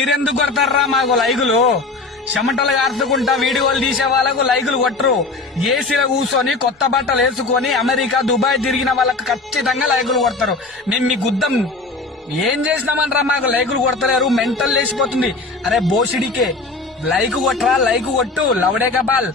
మీరెందుకు కొడతారా మాకు లైకులు? చెమటలు కార్చుకుంటా వీడియోలు తీసే వాళ్ళకు లైకులు కొట్టరు. ఏసీలో కూర్చొని కొత్త బట్టలు వేసుకొని అమెరికా దుబాయ్ తిరిగిన వాళ్ళకి ఖచ్చితంగా లైకులు కొడతారు. మేము మీ గుద్దం ఏం చేసినామనరా మాకు లైకులు కొడతలేరు? మెంటల్ లేచిపోతుంది. అరే బోసిడికే లైక్ కొట్టరా, లైక్ కొట్టు లవడే కబాల్.